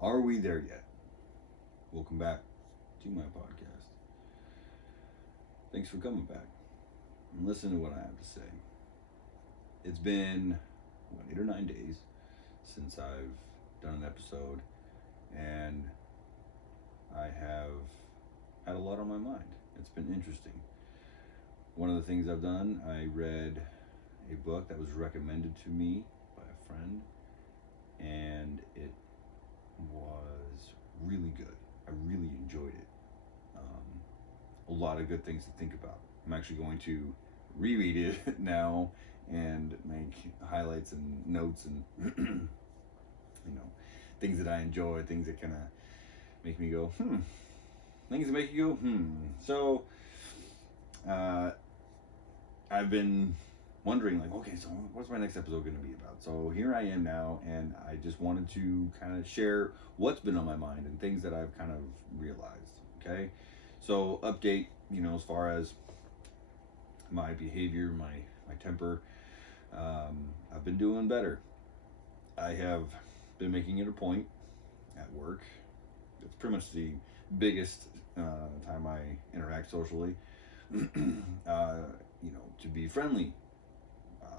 Are we there yet? Welcome back to my podcast. Thanks for coming back and listen to what I have to say. It's been 8 or 9 days since I've done an episode, and I have had a lot on my mind. It's been interesting. One of the things I've done, I read a book that was recommended to me by a friend, and it was really good. I really enjoyed it. A lot of good things to think about. I'm actually going to reread it now and make highlights and notes and things that I enjoy, things that kind of make me go things that make you go So I've been wondering, like, okay, so what's my next episode going to be about? So here I am now, and I just wanted to kind of share what's been on my mind and things that I've kind of realized. Okay, so update, as far as my behavior, my temper. I've been doing better. I have been making it a point at work. It's pretty much the biggest time I interact socially. To be friendly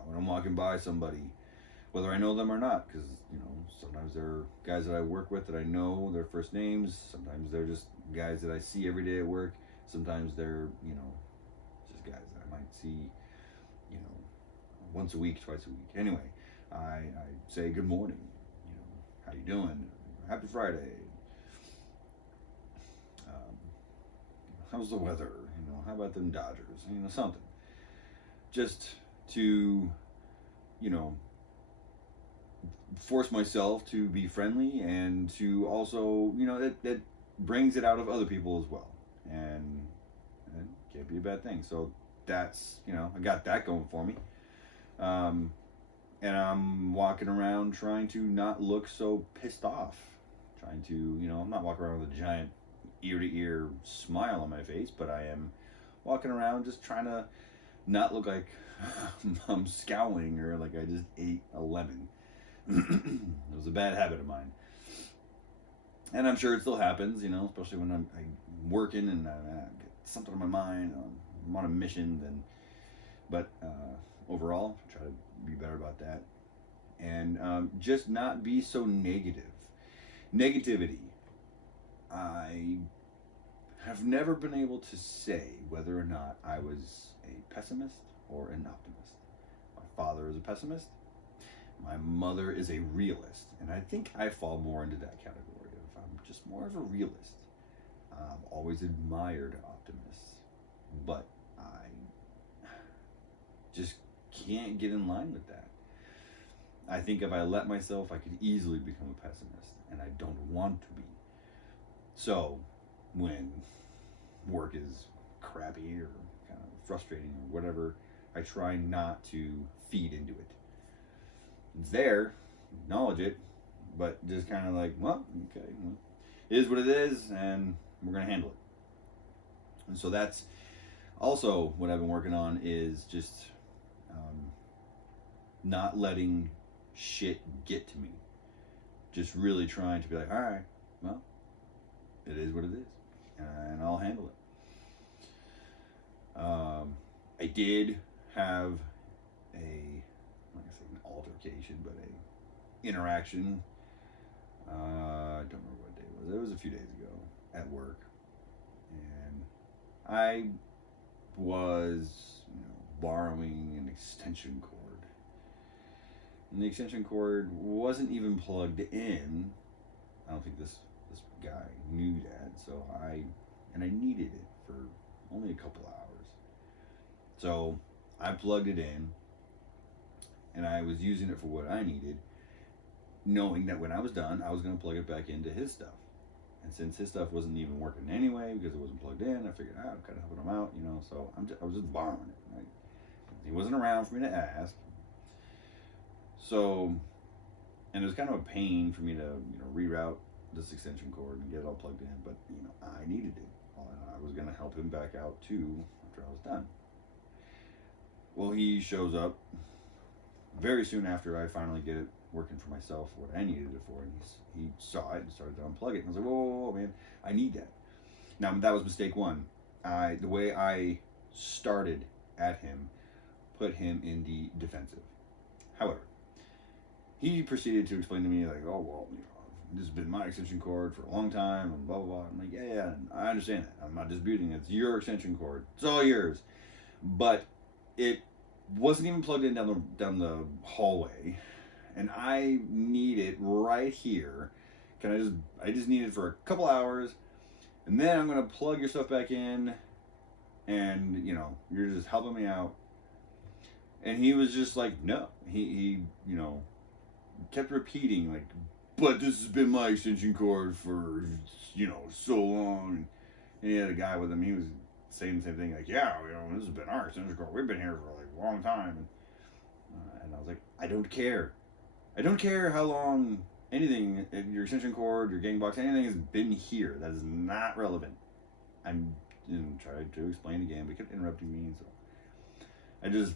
when I'm walking by somebody, whether I know them or not, because sometimes they're guys that I work with that I know their first names. Sometimes they're just guys that I see every day at work. Sometimes they're just guys that I might see once a week, twice a week. Anyway, I say good morning. How you doing? Happy Friday. How's the weather? How about them Dodgers? Something. Just to, force myself to be friendly, and to also, that brings it out of other people as well. And it can't be a bad thing. So that's, I got that going for me. And I'm walking around trying to not look so pissed off. Trying to, I'm not walking around with a giant ear-to-ear smile on my face, but I am walking around just trying to not look like I'm scowling or like I just ate a lemon. It was a bad habit of mine. And I'm sure it still happens, especially when I'm working and I get something on my mind, I'm on a mission, but overall, try to be better about that. And just not be so negative. Negativity. I have never been able to say whether or not I was a pessimist or an optimist. My father is a pessimist. My mother is a realist. And I think I fall more into that category of I'm just more of a realist. I've always admired optimists, but I just can't get in line with that. I think if I let myself, I could easily become a pessimist, and I don't want to be. So, when work is crappy or kind of frustrating or whatever, I try not to feed into it. It's there, acknowledge it, but just kind of like, well, okay, it is what it is, and we're going to handle it. And so that's also what I've been working on, is just not letting shit get to me. Just really trying to be like, all right, well, it is what it is, and I'll handle it. I did have like I say, an altercation, but a interaction. I don't remember what day it was. It was a few days ago at work, and I was, borrowing an extension cord. And the extension cord wasn't even plugged in. I don't think this guy knew that, so I needed it for only a couple hours. So I plugged it in, and I was using it for what I needed, knowing that when I was done, I was going to plug it back into his stuff. And since his stuff wasn't even working anyway because it wasn't plugged in, I figured, I'm kind of helping him out, so I was just borrowing it, right? He wasn't around for me to ask. So, and it was kind of a pain for me to, reroute this extension cord and get it all plugged in, but, I needed it. I was going to help him back out too after I was done. Well, he shows up very soon after I finally get it working for myself, what I needed it for, and he saw it and started to unplug it. And I was like, whoa, man, I need that. Now, that was mistake one. The way I started at him put him in the defensive. However, he proceeded to explain to me, like, oh, well, this has been my extension cord for a long time, and blah, blah, blah. I'm like, yeah, I understand that. I'm not disputing it. It's your extension cord. It's all yours. But it wasn't even plugged in down the hallway, and I need it right here. I just need it for a couple hours, and then I'm going to plug your stuff back in, and, you're just helping me out. And he was just like, no. He kept repeating, like, but this has been my extension cord for, so long. And he had a guy with him. He was saying the same thing, like, yeah, this has been our extension cord. We've been here for, like, a long time. And I was like, I don't care. I don't care how long anything, your extension cord, your gang box, anything has been here. That is not relevant. I'm trying to explain again, but he kept interrupting me. So I just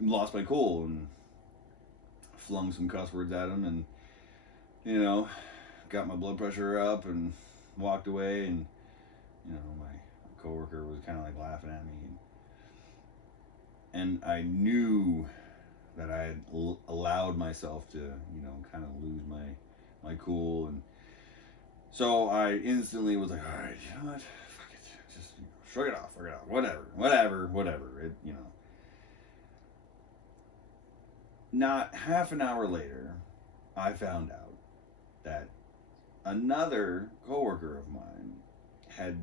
lost my cool and flung some cuss words at him, and got my blood pressure up and walked away. And my coworker was kind of like laughing at me, and I knew that I had allowed myself to kind of lose my cool. And so I instantly was like, all right, you know what, fuck it, just shrug it off, whatever. It Not half an hour later, I found out that another coworker of mine had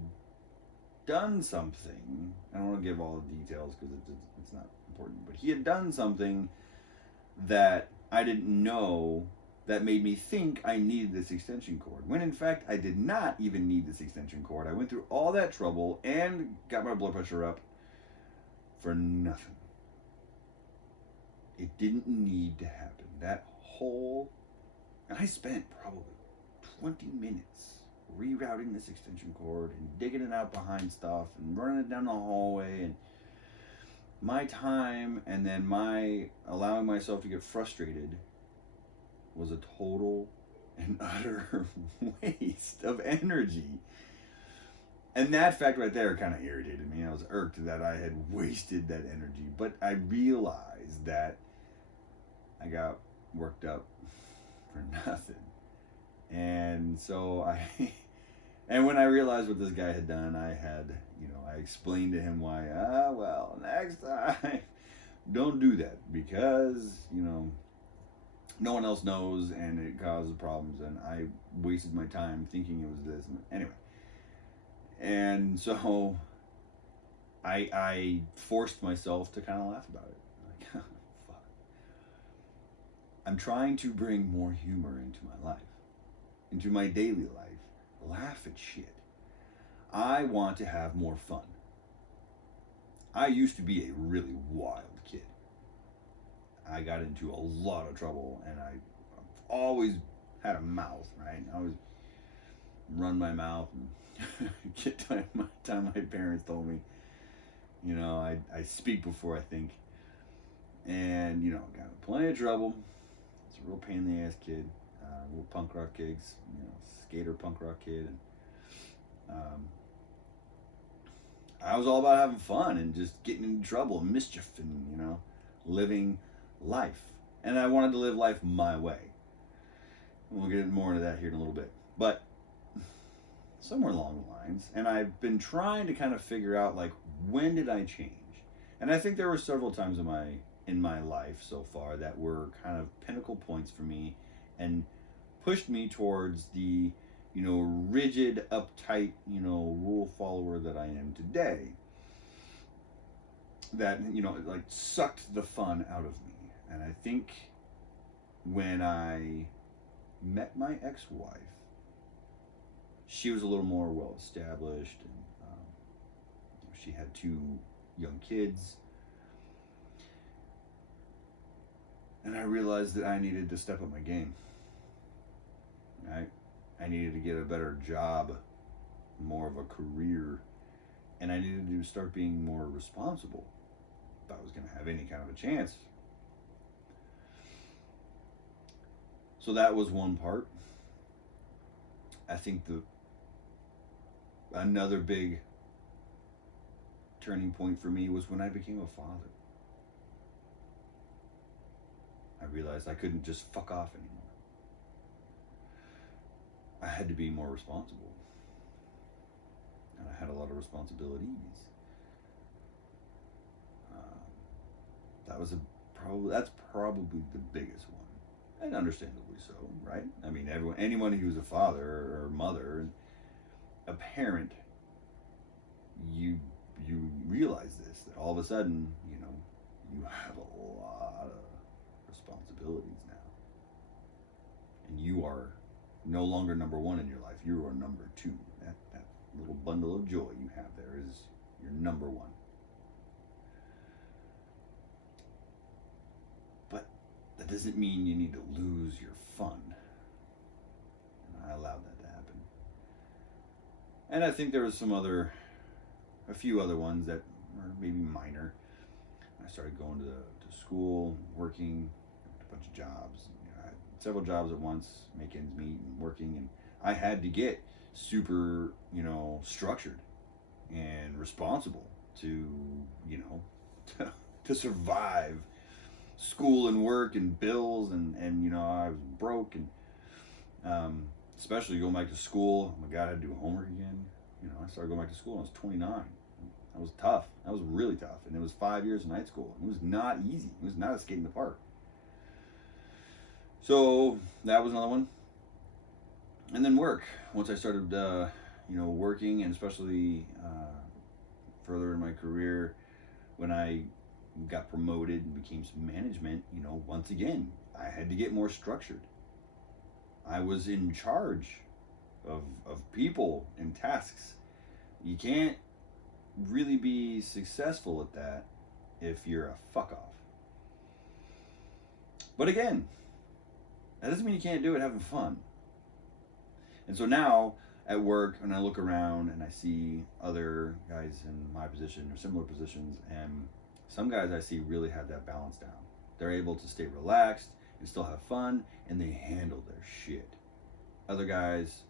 done something. I don't want to give all the details because it's not important, but he had done something that I didn't know that made me think I needed this extension cord, when in fact I did not even need this extension cord. I went through all that trouble and got my blood pressure up for nothing. It didn't need to happen. And I spent probably 20 minutes rerouting this extension cord and digging it out behind stuff and running it down the hallway, and my time and then my allowing myself to get frustrated was a total and utter waste of energy. And that fact right there kind of irritated me. I was irked that I had wasted that energy, but I realized that I got worked up for nothing. And so and when I realized what this guy had done, I explained to him why, well, next time, don't do that, because, no one else knows and it causes problems, and I wasted my time thinking it was this. Anyway. And so I forced myself to kind of laugh about it. Like, fuck. I'm trying to bring more humor into my life, into my daily life. Laugh at shit. I want to have more fun. I used to be a really wild kid. I got into a lot of trouble, and I've always had a mouth, right? I always run my mouth and get time my parents told me, I speak before I think. And, got plenty of trouble. It's a real pain in the ass kid. Little punk rock gigs, skater punk rock kid. And I was all about having fun and just getting into trouble and mischief and, living life. And I wanted to live life my way. We'll get more into that here in a little bit. But somewhere along the lines, and I've been trying to kind of figure out, like, when did I change? And I think there were several times in my life so far that were kind of pinnacle points for me and pushed me towards the, rigid, uptight, rule follower that I am today. That, like, sucked the fun out of me. And I think when I met my ex-wife, she was a little more well established, and she had 2 young kids. And I realized that I needed to step up my game. Right? I needed to get a better job, more of a career, and I needed to start being more responsible if I was going to have any kind of a chance. So that was one part. I think another big turning point for me was when I became a father. I realized I couldn't just fuck off anymore. I had to be more responsible. And I had a lot of responsibilities. That's probably the biggest one, and understandably so, right? I mean, anyone who's a father or mother, a parent, you realize this, that all of a sudden, you have a lot of responsibilities now, and you are no longer number one in your life. You are number two. That little bundle of joy you have there is your number one. But that doesn't mean you need to lose your fun. And I allowed that to happen. And I think there was a few other ones that were maybe minor. I started going to school, working, a bunch of jobs. I had several jobs at once, make ends meet and working, and I had to get super, structured and responsible to, to survive school and work and bills, and I was broke, and especially going back to school. Oh my God, I had to do homework again. I started going back to school when I was 29. That was tough. That was really tough. And it was 5 years of night school. It was not easy. It was not a skate in the park. So that was another one. And then work. Once I started, working, and especially further in my career, when I got promoted and became some management, once again, I had to get more structured. I was in charge of people and tasks. You can't really be successful at that if you're a fuck off. But again, that doesn't mean you can't do it having fun. And so now at work, and I look around and I see other guys in my position or similar positions, and some guys I see really have that balance down. They're able to stay relaxed and still have fun, and they handle their shit. Other guys,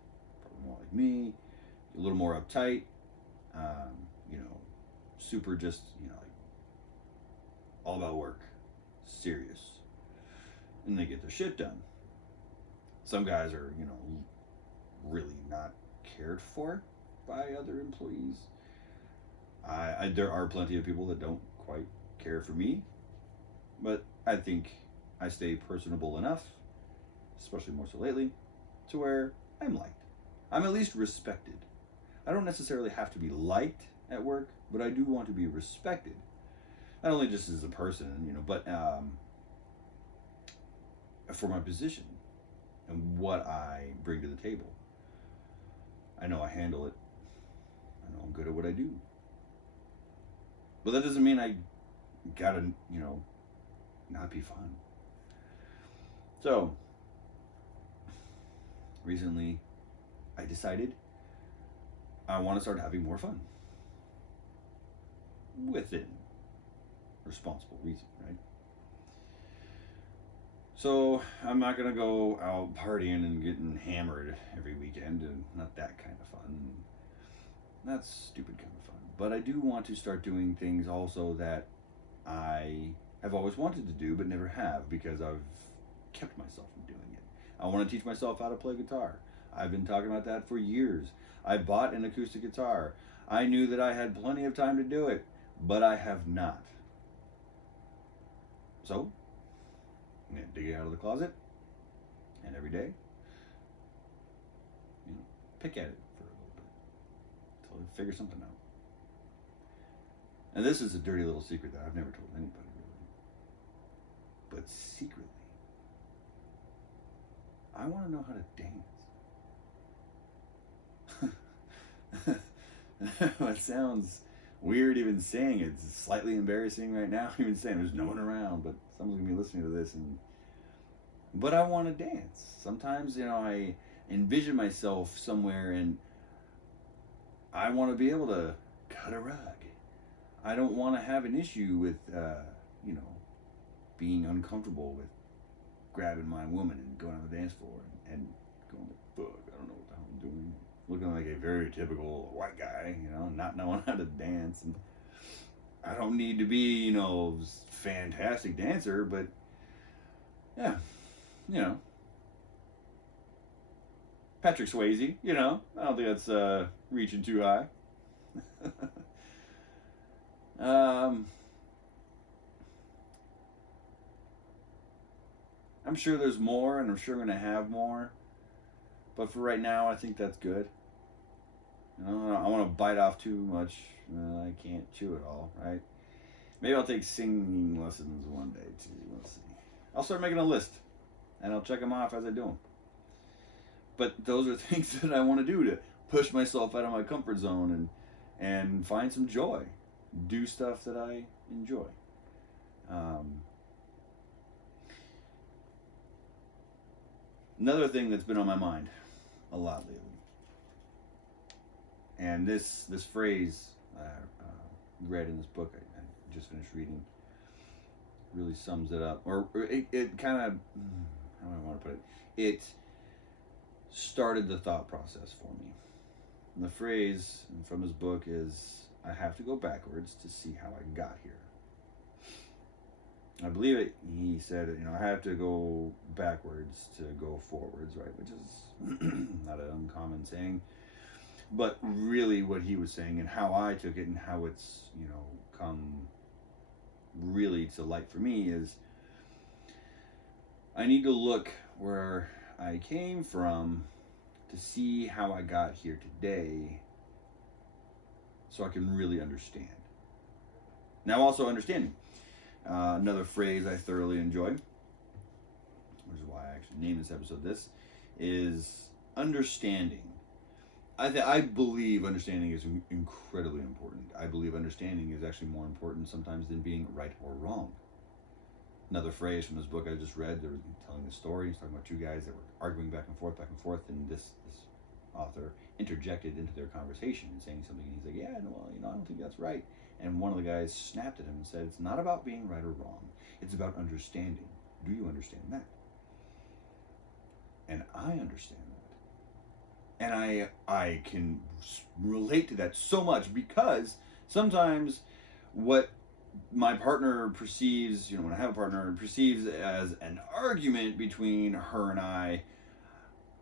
probably more like me, a little more uptight, super just, like all about work, serious, and they get their shit done. Some guys are, really not cared for by other employees. There are plenty of people that don't quite care for me, but I think I stay personable enough, especially more so lately, to where I'm liked. I'm at least respected. I don't necessarily have to be liked at work, but I do want to be respected. Not only just as a person, but for my position and what I bring to the table. I know I handle it. I know I'm good at what I do. But that doesn't mean I gotta, not be fun. So, recently, I decided I want to start having more fun. Within responsible reason, right? So, I'm not going to go out partying and getting hammered every weekend, and not that kind of fun. That's stupid kind of fun. But I do want to start doing things also that I have always wanted to do but never have, because I've kept myself from doing it. I want to teach myself how to play guitar. I've been talking about that for years. I bought an acoustic guitar. I knew that I had plenty of time to do it, but I have not. So, I'm going to dig it out of the closet, and every day, pick at it for a little bit until I figure something out. And this is a dirty little secret that I've never told anybody, really. But secretly, I want to know how to dance. It sounds weird even saying it. It's slightly embarrassing right now, even saying there's no one around, but someone's going to be listening to this. But I want to dance. Sometimes, I envision myself somewhere and I want to be able to cut a rug. I don't want to have an issue with, being uncomfortable with grabbing my woman and going on the dance floor and going, fuck, I don't know what the hell I'm doing. Looking like a very typical white guy, not knowing how to dance. And I don't need to be, fantastic dancer, but yeah, Patrick Swayze, I don't think that's reaching too high. I'm sure there's more, and I'm sure I'm going to have more. But for right now, I think that's good. I want to bite off too much. I can't chew it all, right? Maybe I'll take singing lessons one day, too. We'll see. I'll start making a list, and I'll check them off as I do them. But those are things that I want to do to push myself out of my comfort zone and find some joy. Do stuff that I enjoy. Another thing that's been on my mind a lot lately, and this phrase I read in this book I just finished reading really sums it up, or it kind of, how do I want to put it? It started the thought process for me. And the phrase from his book is, I have to go backwards to see how I got here. I believe it, he said, I have to go backwards to go forwards, right? Which is not an uncommon saying. But really what he was saying and how I took it and how it's, come really to light for me is I need to look where I came from to see how I got here today so I can really understand. Now also understanding. Another phrase I thoroughly enjoy, which is why I actually named this episode this, is understanding. I believe understanding is incredibly important. I believe understanding is actually more important sometimes than being right or wrong. Another phrase from this book I just read, they were telling the story. He's talking about two guys that were arguing back and forth, and this author interjected into their conversation and saying something, and he's like, yeah, no, I don't think that's right. And one of the guys snapped at him and said, it's not about being right or wrong. It's about understanding. Do you understand that? And I understand that. And I can relate to that so much, because sometimes what my partner perceives, when I have a partner, perceives as an argument between her and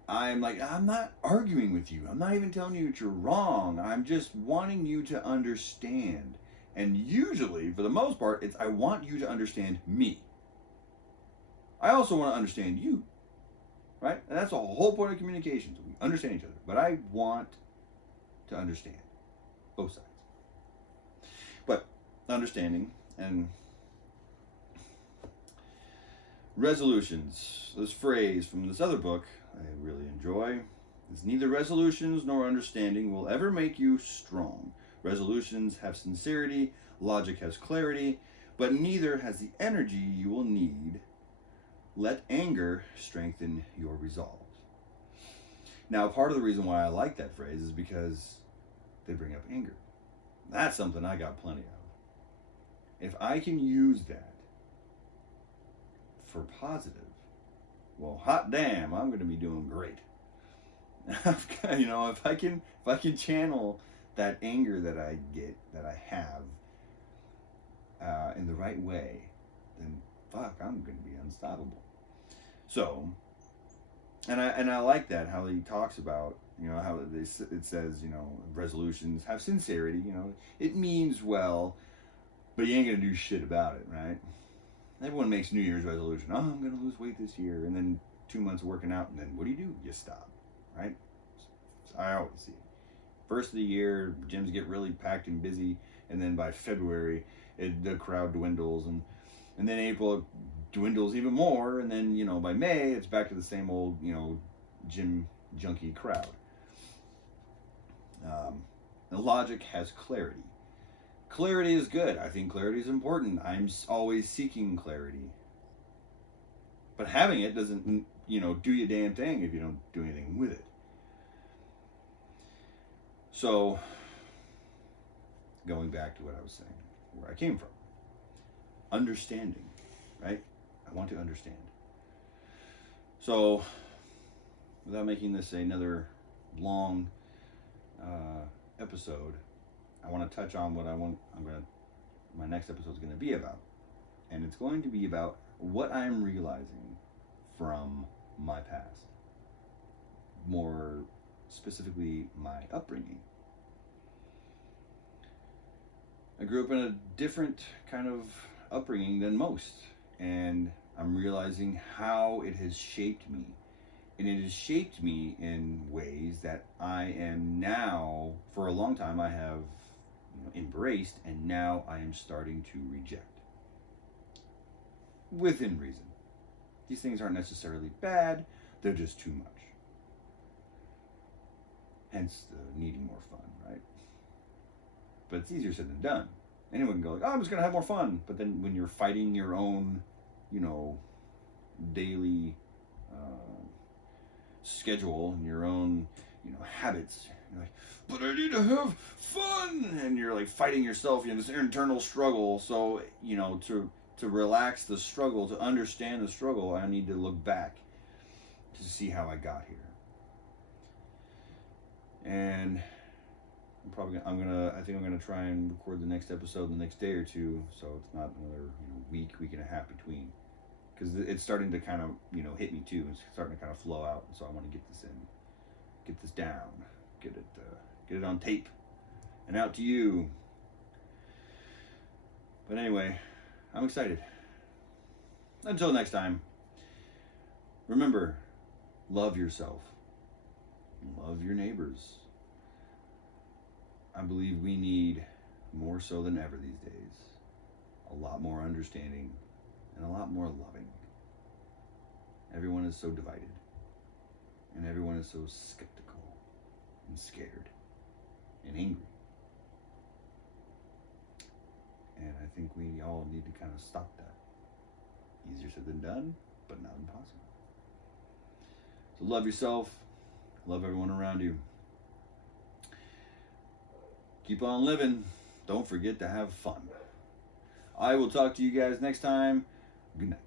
I'm like, I'm not arguing with you. I'm not even telling you that you're wrong. I'm just wanting you to understand. And usually, for the most part, it's I want you to understand me. I also want to understand you. Right? And that's the whole point of communication. So we understand each other. But I want to understand both sides. But understanding and resolutions. This phrase from this other book I really enjoy is, neither resolutions nor understanding will ever make you strong. Resolutions have sincerity, logic has clarity, but neither has the energy you will need. Let anger strengthen your resolve. Now, part of the reason why I like that phrase is because they bring up anger. That's something I got plenty of. If I can use that for positive, well, hot damn, I'm going to be doing great. If I can channel that anger that I get, that I have, in the right way, then fuck, I'm going to be unstoppable. So, and I like that, how he talks about, how it says, resolutions have sincerity, it means well, but you ain't going to do shit about it, right? Everyone makes New Year's resolution. Oh, I'm going to lose weight this year. And then 2 months working out, and then what do? You stop, right? So I always see it. First of the year, gyms get really packed and busy, and then by February, the crowd dwindles, and then April dwindles even more, and then, by May, it's back to the same old, gym junkie crowd. The logic has clarity. Clarity is good. I think clarity is important. I'm always seeking clarity. But having it doesn't, do your damn thing if you don't do anything with it. So, going back to what I was saying, where I came from. Understanding, right? I want to understand. So, without making this another long episode, I want to touch on what my next episode is going to be about. And it's going to be about what I am realizing from my past. More specifically, my upbringing. I grew up in a different kind of upbringing than most, and I'm realizing how it has shaped me. And it has shaped me in ways that I am now, for a long time, I have embraced, and now I am starting to reject. Within reason. These things aren't necessarily bad, they're just too much. Hence the needing more fun, right? But it's easier said than done. Anyone can go like, oh, I'm just going to have more fun. But then when you're fighting your own, daily schedule and your own, habits, you're like, but I need to have fun. And you're like fighting yourself, this internal struggle. So, to relax the struggle, to understand the struggle, I need to look back to see how I got here. And I think I'm gonna try and record the next episode the next day or two, so it's not another week and a half between, because it's starting to kind of hit me too. It's starting to kind of flow out, and so I want to get this down, get it on tape and out to you. But anyway, I'm excited. Until next time, remember, love yourself, love your neighbors. I believe we need, more so than ever these days, a lot more understanding and a lot more loving. Everyone is so divided, and everyone is so skeptical and scared and angry. And I think we all need to kind of stop that. Easier said than done, but not impossible. So love yourself, love everyone around you. Keep on living. Don't forget to have fun. I will talk to you guys next time. Good night.